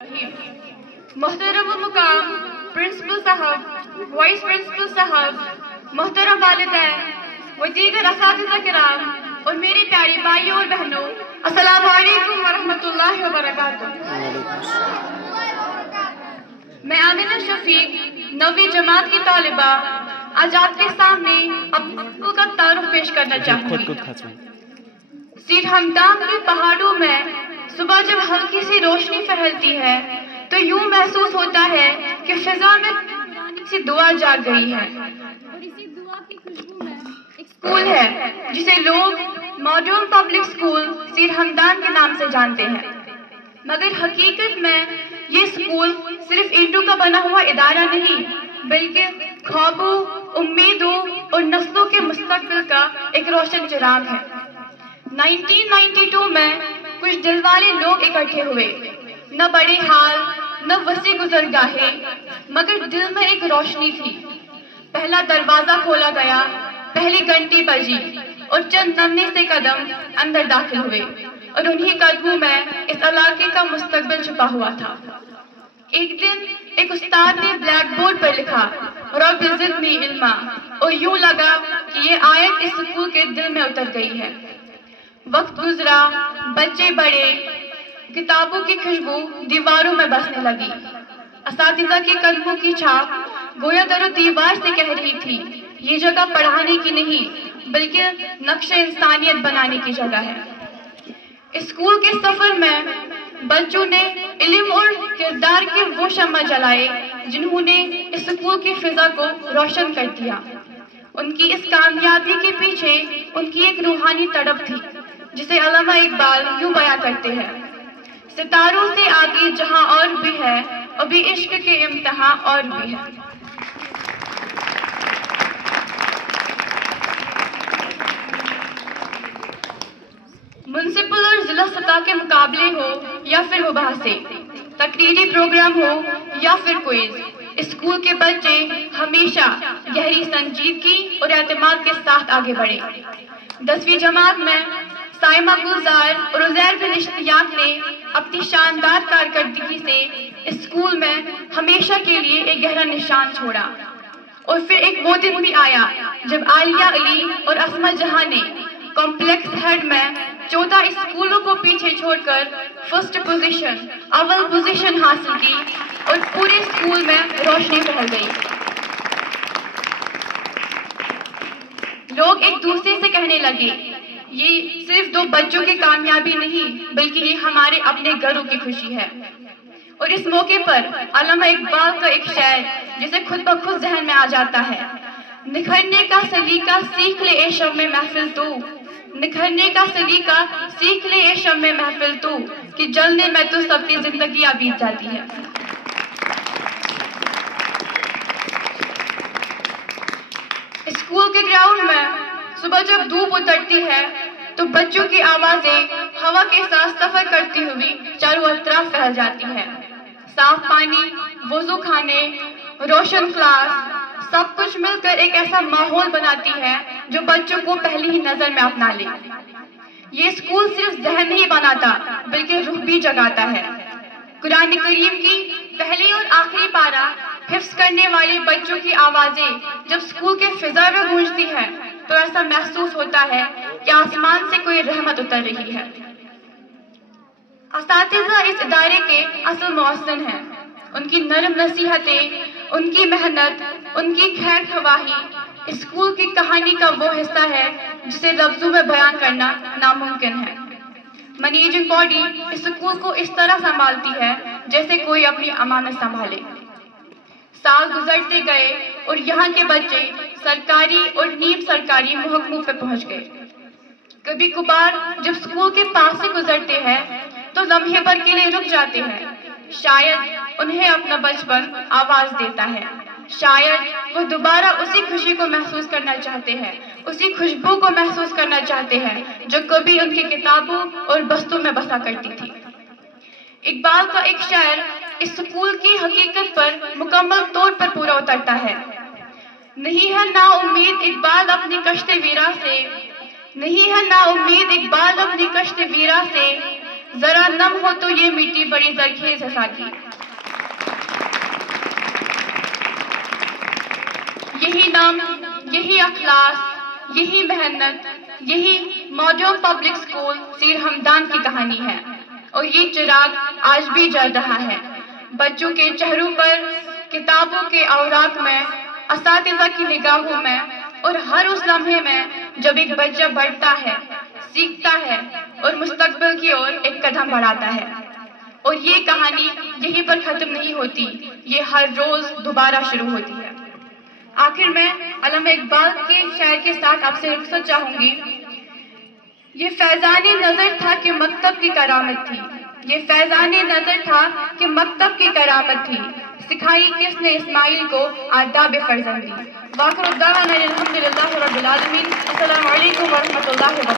محترم مقام پرنسپل صاحب، وائس پرنسپل صاحب، محترم والدین و دیگر اساتذہ کرام اور میری پیاری بھائیوں اور بہنوں، السلام علیکم ورحمۃ اللہ وبرکاتہ۔ میں آمنہ شفیق 9ویں جماعت کی طالبہ آج آپ کے سامنے اپنے اسکول کا تعارف پیش کرنا چاہوں گی۔ سیر ہمدان کے پہاڑوں میں صبح جب ہلکی سی روشنی پھیلتی ہے تو یوں محسوس ہوتا ہے کہ فضا میں سی دعا جاگ گئی ہے، اور اسی دعا کی خوشبو میں ایک اسکول ہے جسے لوگ ماڈرن پبلک اسکول سیر ہمدان کے نام سے جانتے ہیں، مگر حقیقت میں یہ اسکول صرف اینٹوں کا بنا ہوا ادارہ نہیں بلکہ خوابوں، امیدوں اور نسلوں کے مستقبل کا ایک روشن چراغ ہے۔ 1992 میں کچھ دل والے لوگ اکٹھے ہوئے، نہ بڑے ہال، نہ وسیع گزرگاہیں، مگر دل میں ایک روشنی تھی۔ پہلا دروازہ کھولا گیا، پہلی گھنٹی بجی اور چند ننھے سے قدم اندر داخل ہوئے، اور انہی قدموں میں اس علاقے کا مستقبل چھپا ہوا تھا۔ ایک دن ایک استاد نے بلیک بورڈ پر لکھا، رب زدنی علما، اور یوں لگا کہ یہ آیت اس اسکول کے دل میں اتر گئی ہے۔ وقت گزرا، بچے بڑے، کتابوں کی خوشبو دیواروں میں بسنے لگی، اساتذہ کے قدموں کی چھاپ گویا در و دیوار سے کہہ رہی تھی یہ جگہ پڑھانے کی نہیں بلکہ نقش انسانیت بنانے کی جگہ ہے۔ اسکول کے سفر میں بچوں نے علم اور کردار کے وہ شمع جلائے جنہوں نے اس اسکول کی فضا کو روشن کر دیا۔ ان کی اس کامیابی کے پیچھے ان کی ایک روحانی تڑپ تھی جسے علامہ اقبال یوں بیان کرتے ہیں، ستاروں سے آگے جہاں اور بھی ہے، ابھی عشق کے امتحان اور بھی ہے۔ میونسپل اور ضلع سطح کے مقابلے ہو یا پھر مباحثے، تقریری پروگرام ہو یا پھر کوئز، اسکول کے بچے ہمیشہ گہری سنجیدگی اور اعتماد کے ساتھ آگے بڑھے۔ 10ویں جماعت میں سائمہ گلزار اور عزیر بن اشتیاق نے اپنی شاندار کارکردگی سے اسکول میں ہمیشہ کے لیے ایک گہرا نشان چھوڑا، اور پھر ایک وہ دن بھی آیا جب عالیہ علی اور اسما جہاں نے کمپلیکس ہیڈ میں 14 اسکولوں کو پیچھے چھوڑ کر فرسٹ پوزیشن، اول پوزیشن حاصل کی اور پورے اسکول میں روشنی پھیل گئی۔ لوگ ایک دوسرے سے کہنے لگے یہ صرف 2 بچوں کی کامیابی نہیں بلکہ یہ ہمارے اپنے گھروں کی خوشی ہے۔ اور اس موقع پر علامہ اقبال کا ایک شعر جسے خود بخود ذہن میں آ جاتا ہے، نکھرنے کا سلیقہ سیکھ لے اے شمع محفل تو، نکھرنے کا سلیقہ سیکھ لے اے شمع محفل تو، کہ جلنے میں تو سب کی زندگیاں بیت جاتی ہے۔ اسکول کے گراؤنڈ میں صبح جب دھوپ اترتی ہے تو بچوں کی آوازیں ہوا کے ساتھ سفر کرتی ہوئی چاروں اطراف پھیل جاتی ہے۔ صاف پانی، وضو خانے، روشن کلاس، سب کچھ مل کر ایک ایسا ماحول بناتی ہے جو بچوں کو پہلی ہی نظر میں اپنا لے۔ یہ اسکول صرف ذہن نہیں بناتا بلکہ روح بھی جگاتا ہے۔ قرآن کریم کی پہلی اور آخری پارہ حفظ کرنے والے بچوں کی آوازیں جب اسکول کے فضا میں گونجتی ہے تو ایسا محسوس ہوتا ہے کہ آسمان سے کوئی رحمت اتر رہی ہے۔ اساتذہ اس ادارے کے اصل محسن ہیں، ان کی نرم نصیحتیں، ان کی محنت، ان کی خیر خواہی اسکول کی کہانی کا وہ حصہ ہے جسے لفظوں میں بیان کرنا ناممکن ہے۔ مینیجنگ باڈی اس اسکول کو اس طرح سنبھالتی ہے جیسے کوئی اپنی امانت سنبھالے۔ سال گزرتے گئے اور یہاں کے بچے سرکاری اور نیم سرکاری محکموں پہ پہنچ گئے۔ کبھی کبھار جب اسکول کے پاس سے گزرتے ہیں تو لمحے بھر کے لیے رک جاتے ہیں، شاید انہیں اپنا بچپن آواز دیتا ہے، شاید وہ دوبارہ اسی خوشی کو محسوس کرنا چاہتے ہیں، اسی خوشبو کو محسوس کرنا چاہتے ہیں جو کبھی ان کی کتابوں اور بستوں میں بسا کرتی تھی۔ اقبال کا ایک شعر اس اسکول کی حقیقت پر مکمل طور پر پورا اترتا ہے، نہیں ہے نا امید اقبال اپنی کشت ویرا سے، نہیں ہے نا امید اقبال اپنی کشت ویرا سے، ذرا نم ہو تو یہ مٹی بڑی زرخیز ہے ساتھی. یہی نام، یہی اخلاص، یہی محنت، یہی ماڈرن پبلک اسکول سیر ہمدان کی کہانی ہے، اور یہ چراغ آج بھی جل رہا ہے. بچوں کے چہروں پر، کتابوں کے اوراق میں، اساتذہ کی نگاہوں میں، اور ہر اس لمحے میں جب ایک بچہ بڑھتا ہے، سیکھتا ہے اور مستقبل کی اور ایک قدم بڑھاتا ہے. اور یہ کہانی یہیں پر ختم نہیں ہوتی، یہ ہر روز دوبارہ شروع ہوتی ہے. آخر میں علامہ اقبال کے شعر کے ساتھ آپ سے رخصت چاہوں گی. یہ فیضان نظر تھا کہ مکتب کی کرامت تھی، یہ فیضان نظر تھا کہ مکتب کی کرامت تھی، سکھائی کس نے اسماعیل کو آداب فرزندی. واخر دعوانا الحمدللہ رب العالمین. السلام علیکم ورحمۃ اللہ وبرکاتہ.